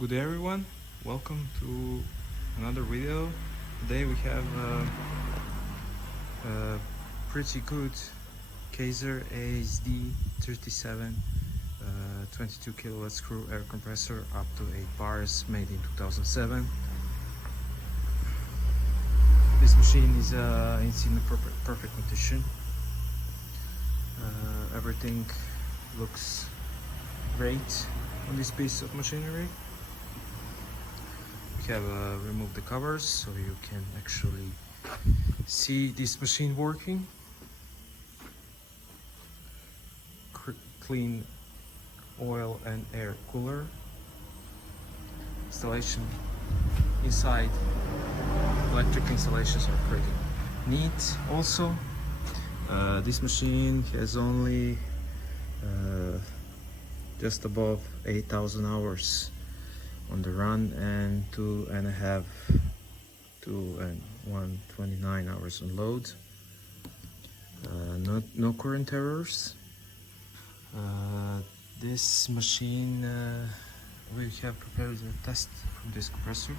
Good day everyone, welcome to another video. Today we have a pretty good KAESER ASD 37 22 kilowatt screw air compressor up to 8 bars, made in 2007. This machine is in perfect condition. Everything looks great on this piece of machinery. We have removed the covers so you can actually see this machine working. Clean oil and air cooler. Installation inside, electric installations are pretty neat. Also, this machine has only just above 8,000 hours on the run and 129 hours on load. No current errors. This machine we have prepared a test from this compressor,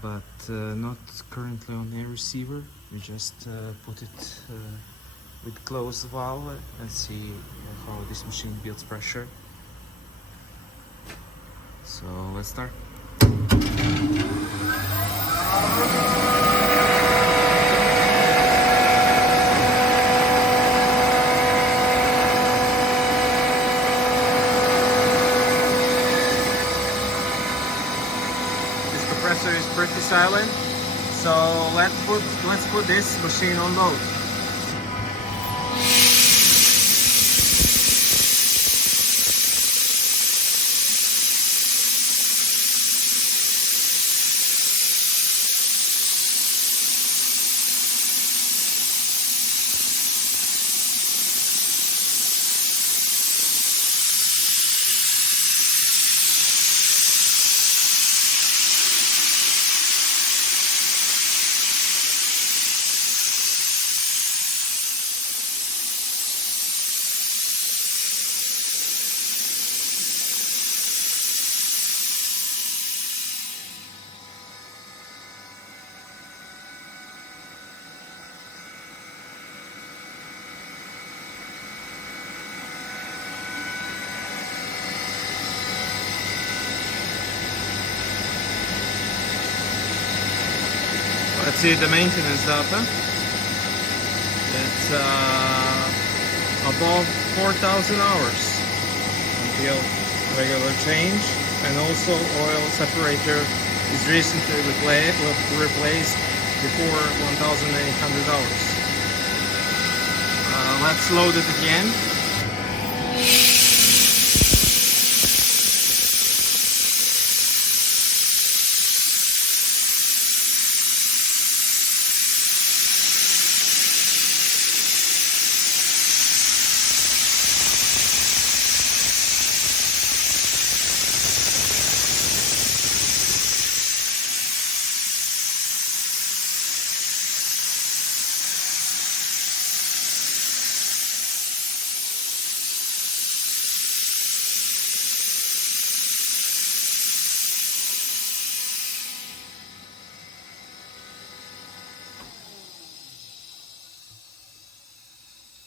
but not currently on air receiver. We just put it with closed valve and see how this machine builds pressure. So let's start. This compressor is pretty silent, so let's put this machine on load. Let's see the maintenance data. It's above 4,000 hours until regular change, and also oil separator is recently replaced before 1,800 hours. Let's load it again.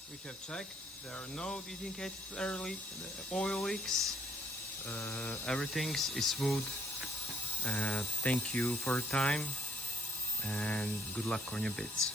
We have checked, there are no indicated oil leaks. Everything is smooth. Thank you for your time and good luck on your bits.